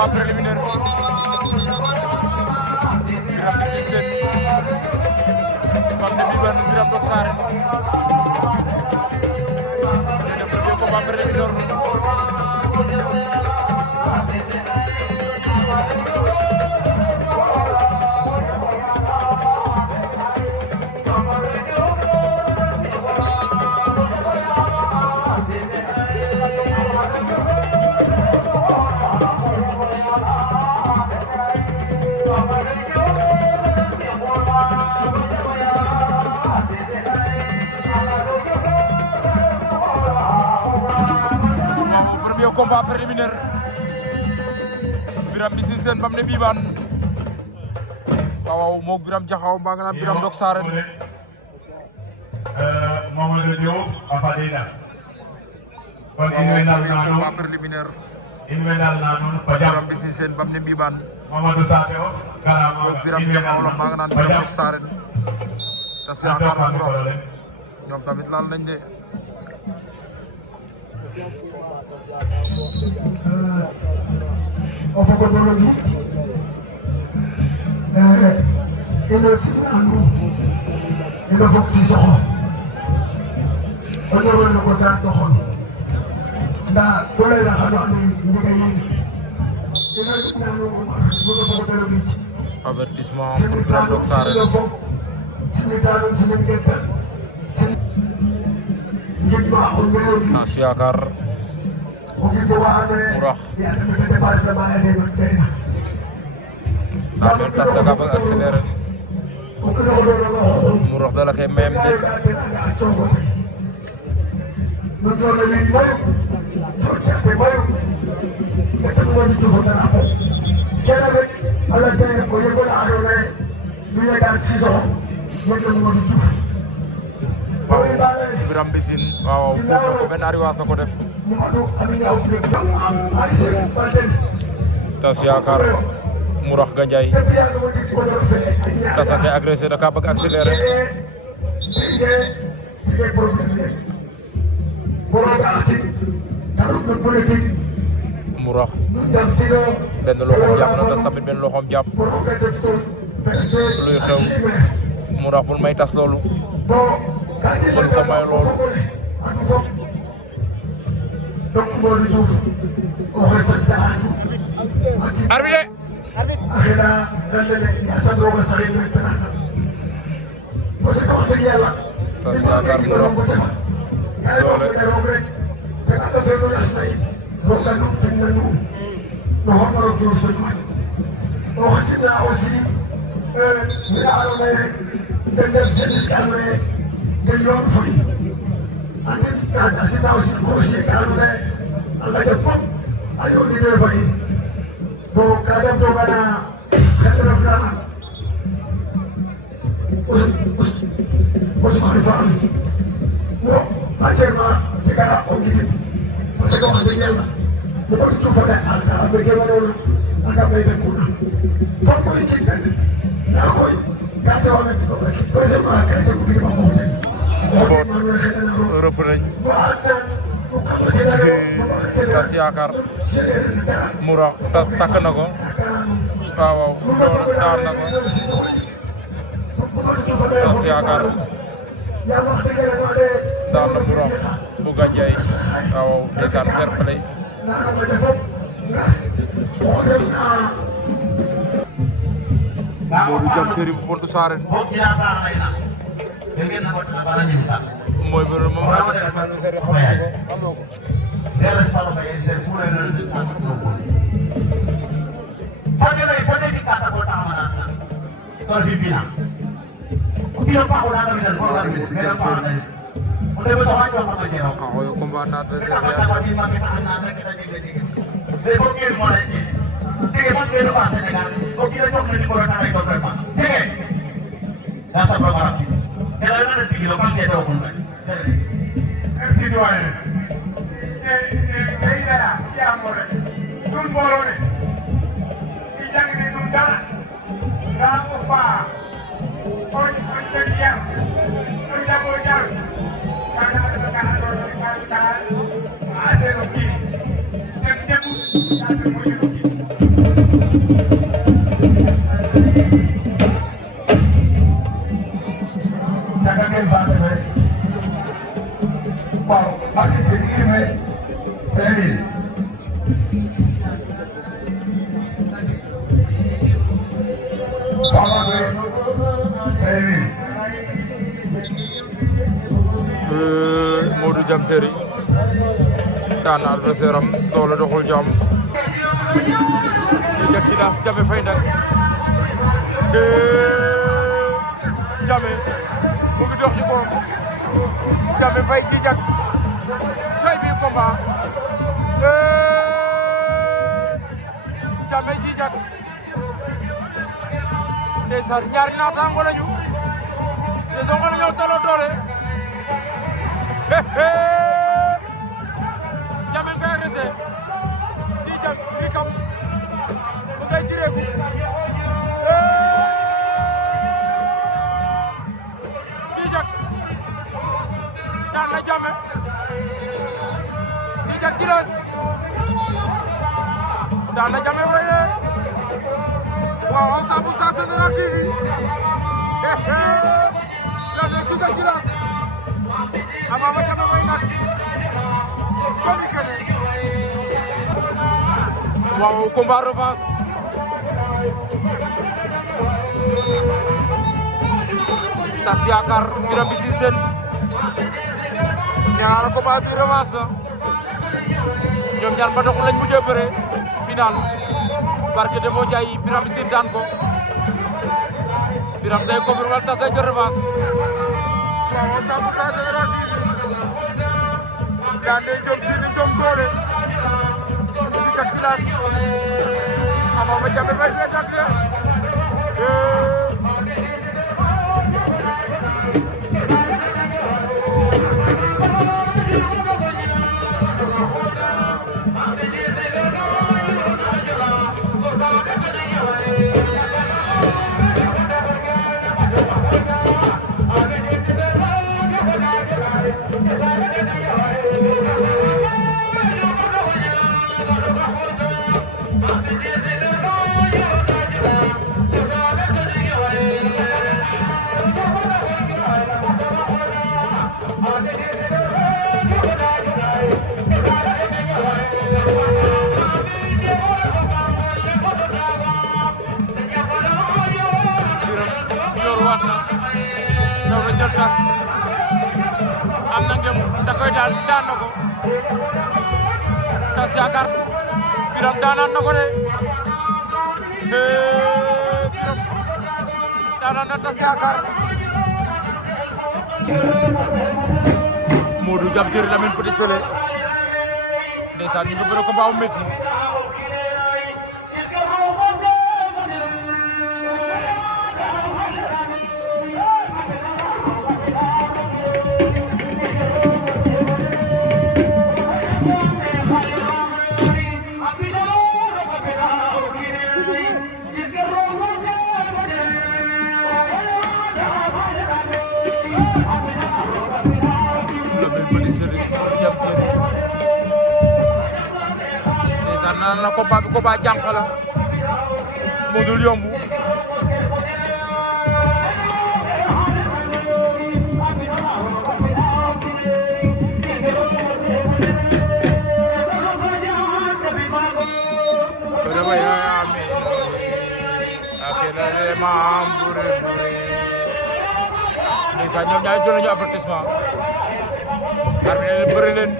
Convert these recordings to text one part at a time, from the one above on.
combat préliminaire Birame Mbissine Sène Pape Mbine Birame Ndok Sarène le premier combat préliminaire premier combat préliminaire Birame Mbissine Sène Pape Mbine waaw moog Birame Diakhao mbaa nga naan Birame Ndok Sarène Mamadou Diop Afadina kon combat préliminaire Birame Mbissine Sène Pape Mbine Mamadou Sadio Kalama moog Birame Diakhao la mbaa nga naan Birame Ndok Sarène tas yaakaar na bu raf ñoom tamit laal nañ de o fogo dologi ene fisnanu ene fok ci soxo o ñewol no ko ta doxon nda dolay la xano andi ndiga yi ene fisnanu ko fogo dologi avertissement pour Birame Ndok Sarène tas yaakaar Mourax daa mel tas da ka bëgg accélérer Mourax da la koy mayam déet Birame Mbissine waaw ko benn arrivage na ko def tas yaakaar Mourax Gandiaye tas ak agressé da ka bëgg accélérer Mourax benn loxoom jàpp na tas tamit benn loxoom jàpp luy xew Mourax bul may tas loolu bul ko may loolu arbitre tas yaakaar Mourax rëpp nañ tas yaakaar Mourax tas takk na ko waaw daan na ko tas yaakaar daan na Mourax bu Gandiaye waaw ndeysaan fair play Modou Jam Terim Pointe Sarène mooy bëri moom merci doyen e dara ya more dun bolone si jangi dun dara da ko fa on te dia on da mo jar kana da kana do kana ade no ki tem tem da mo ki Jaga ngeen baate be waaw ak seen irme seen Baba be seen Modou Jam Terry daan adversaire am doole doxul jàmm Djidiack Djilass Diamé Faye nag Diamé mu ngi dox ci borom Diamé Faye Djidiack soy bi combat Diamé Djidiack ndeysaan ñaari naataango lañu te soo ko ñëw tolloo doole Diamé ngay agressé Djidiack rikam mu ngay direeku Djidiack daan na Diamé Djidiack Djilass daan na Diamé Faye waaw Sambou Sa Général TV la de Djidiack Djilass Ama Diamé Faye nag waaw combat revanche Tas Yaakaar Birame Mbissine Sène ñaar combat bi revanche la ñoom ñaar ba doxul lañ mujjee bëre final barke Demba Ndiaye Birame Mbissine daan ko Birame day confirmer Tas day jël revanche waaw Sambou Sa Général daan ne jom si ni jom doole Djidiack Djilass Ama Diamé Faye fee tak la Tas am na ngëm da koy daan na ko Tas Yaakaar Birame daanaan na ko de Birame daanaan na Tas Yaakaar Modou Jam Terry Lamine Petit Sélé ndeysaan ñu ngi bëre combat bu métti naan na combat bi combat jànq la moo dul yomb ndeysaan ñoom ñaar jël nañu avertissement arbitre bëri leen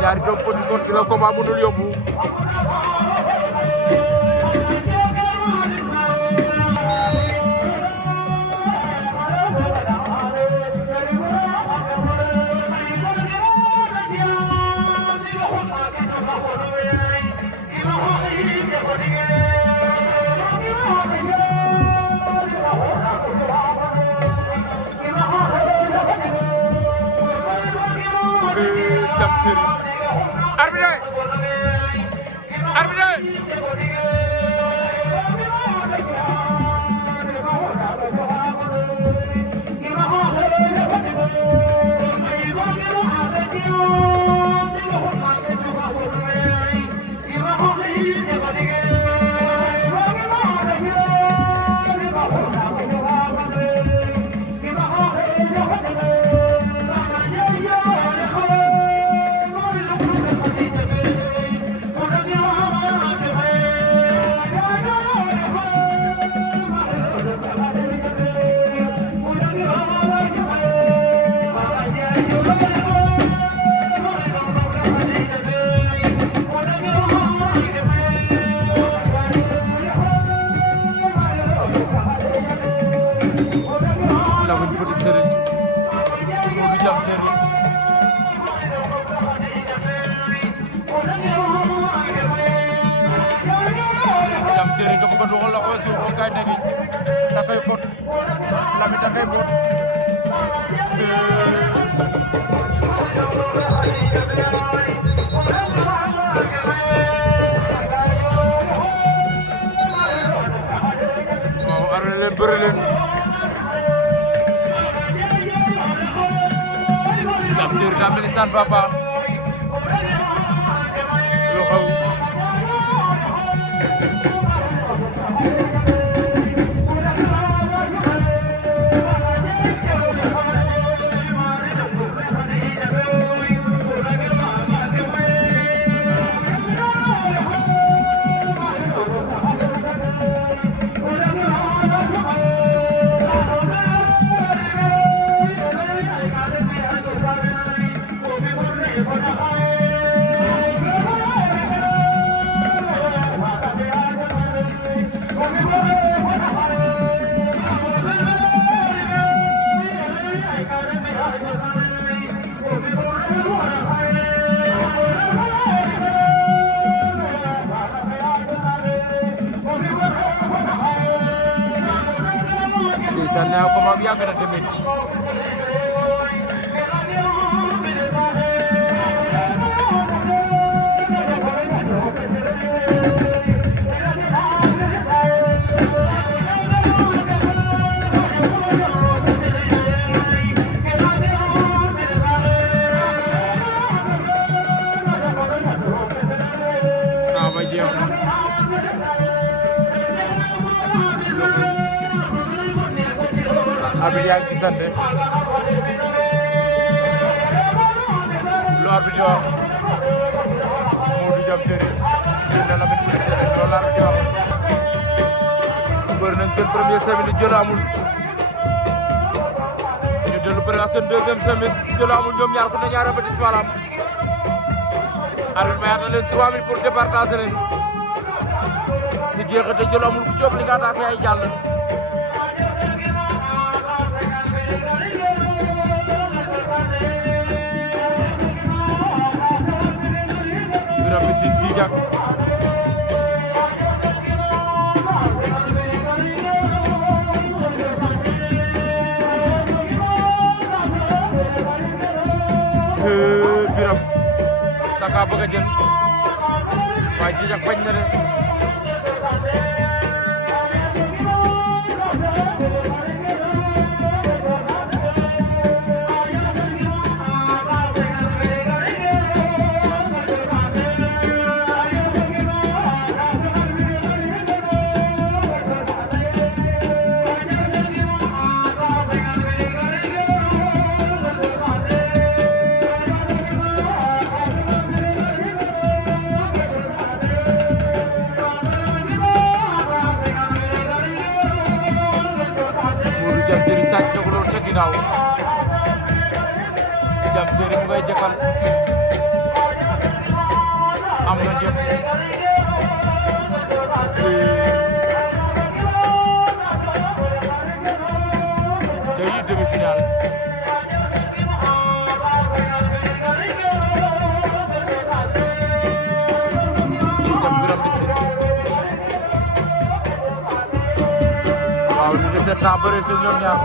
ñaari doom ko kon ki la combat mënul yomb Jam Terry arbitre Lamin Petit Serigne Modou Jam Terry Jam Terry nga bëgg a dugal loxo suuf bi kay negi da koy bot Lamin da koy bot waaw arme leen bëre leen Jam Terry daa mel ni saan papa lu xew Sana ko mabiyag na demit arbitre yaa ngi gisante lu arbitre wax Modou Jam Terry jël na Lamin Petit Serigne loolu arbitre wax bëri nañ seen premier 5 minutes jël amul ñu dellu bëri seen deuxième 5 minutes jël amul ñoom ñaar ku ne ñaar avertissement la am arbitre mayaat na leen 3 minutes pour départager leen si jeexate jël amul ku jóob li nga attaqué ay jàll Biram Mbissine Djijak Biram taka bëgg a jël waaye Djijak bañ na de Jam Terry sàcc na ko lool ca ginnaaw Jam Terry mu ngay jëkkal am na jot tey demi-finale Biram Mbissine waaw li dese temps bëre te ñoom ñaar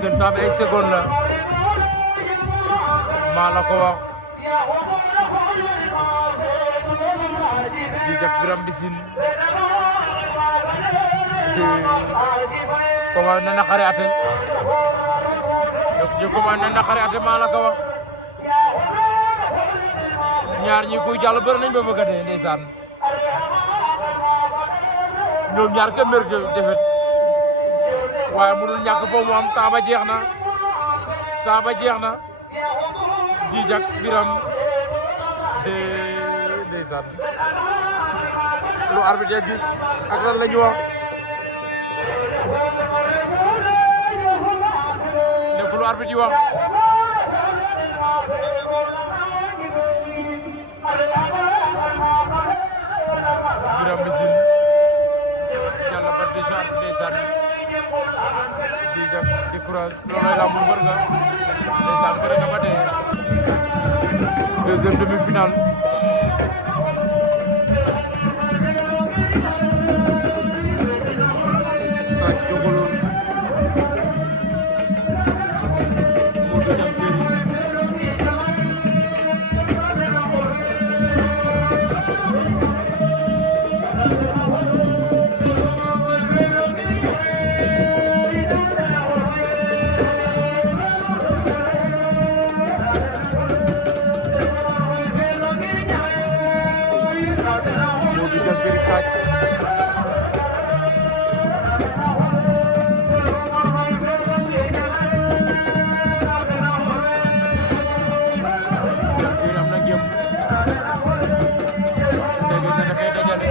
seen temps ay seconde la maa la ko wax Djidjack Birame Mbissine comment na naqari ate donc ñu comment na naqari ate maa la ko wax ñaar ñi kuy jàll bëri nañ ba bëgg a dee ndeysaan ñoom ñaar kenn mérite defet waaye mënul ñàkk foofu mu am temps ba jeex na Djidjack Birame ndeysaan lu arbitre gis ak lan la ñu wax nekk lu arbitre yi wax Birame Mbissine jàll ba déjà ndeysaan Djidjack di courage loolooy lambu mbër nga ndeysaan bëre nga ba dee deuxième demi-finale Sac Jogolor Modou Niang Terry Sac Terry am na ngëm dégg na dafay dajale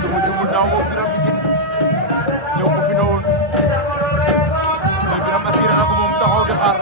sama jumul daaw moom Birame Mbissine ñëw ko fi na woon mais Birame assuré na ko moom taxaw di xaar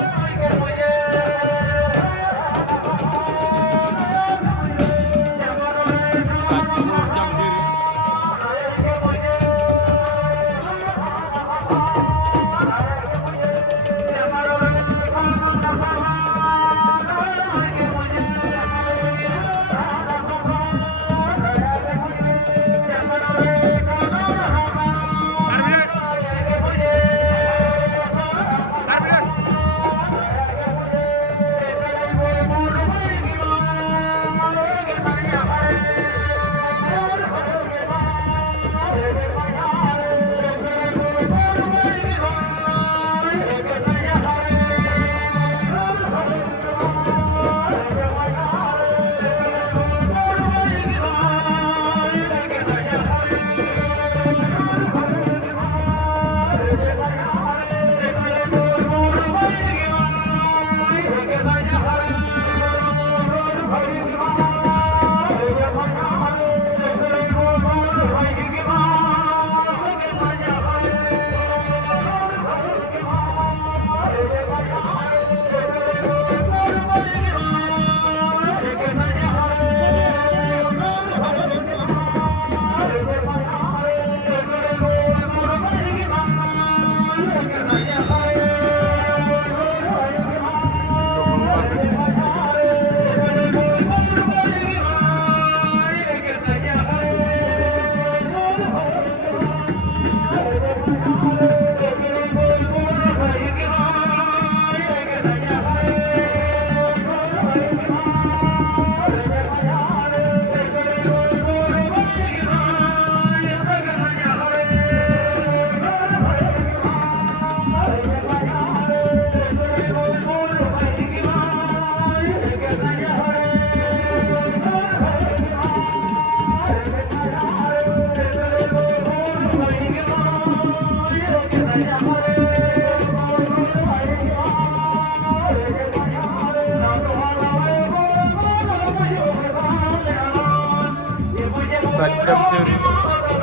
Sac dem Terry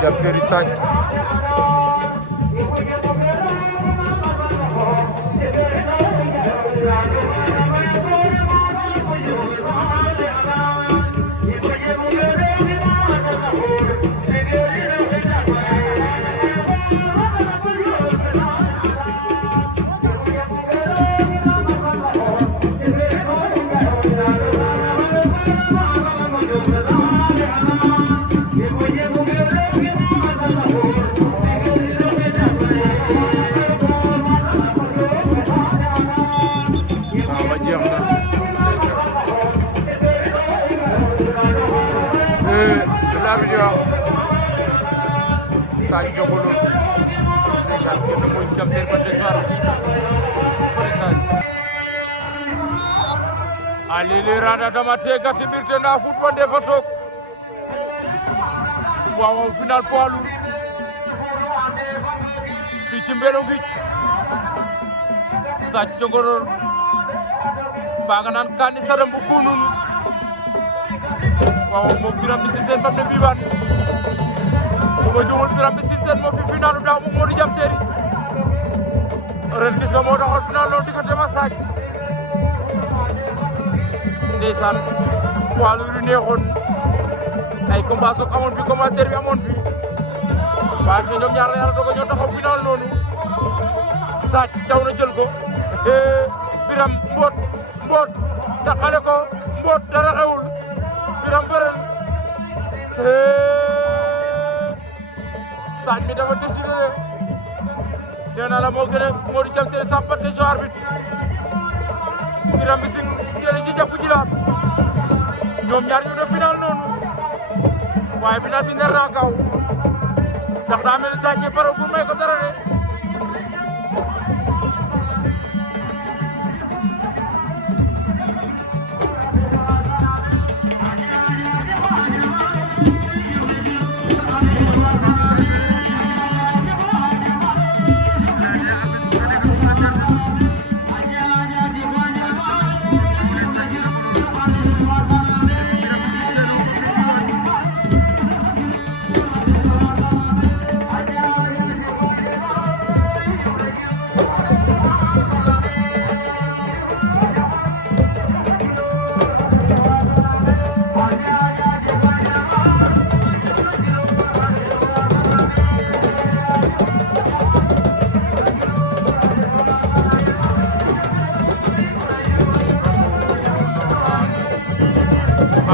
Diam Terry Sagne Sagne jogolo ndeysaan kenn mooy Diam Terry ba desoir ko Sagne alele randa tamate gati birte na foot wonde fa tok waaw final poids lourd fi ci Mbelo Ngij Sagne jogoror baga nan kani saram bu kunun waaw mo Biram Mbissine Sene fam ne biban suma jumul Biram Mbissine Sene mo fi finalu daaw mo Modou Diam Terry ren gis nga moo taxoon final loolu diggante ma Sagne ndeysaan poids lourd yu neexoon ay combat soog amoon fi combat derby bi amoon fi waaye ñoom ñaar la yàlla dogal ñoo taxaw final noonu Sagne daw na jël ko Biram mboot taxale ko mboot dara xewul Biram bërën Sagne mi dafa décidé nee naa la moo gën a Modou Diam Terry sampat de joar bi Biram Mbissine jële ci jàpp jilaas ñoom ñaar ñu ne final noonu waaye final bi ner naa kaw ndax daa mel ni Sagne paro bu may ko dara de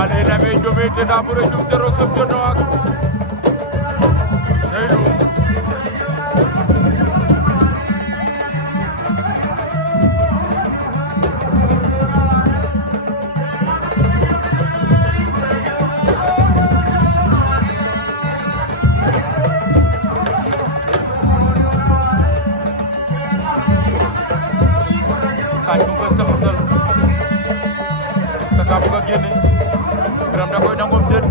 ale na me jome te da bure jum te rok sob jono ak seydu Sagne mu koy saxatal da ka bëgg a génne Biram da koy nangoom déet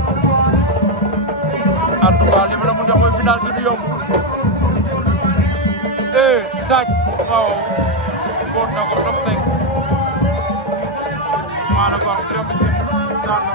en tout cas li ma la mun a mooy final bi du yomb Sagne waaw boot na ko top 5 maa la ko wax Biram Mbissine daan na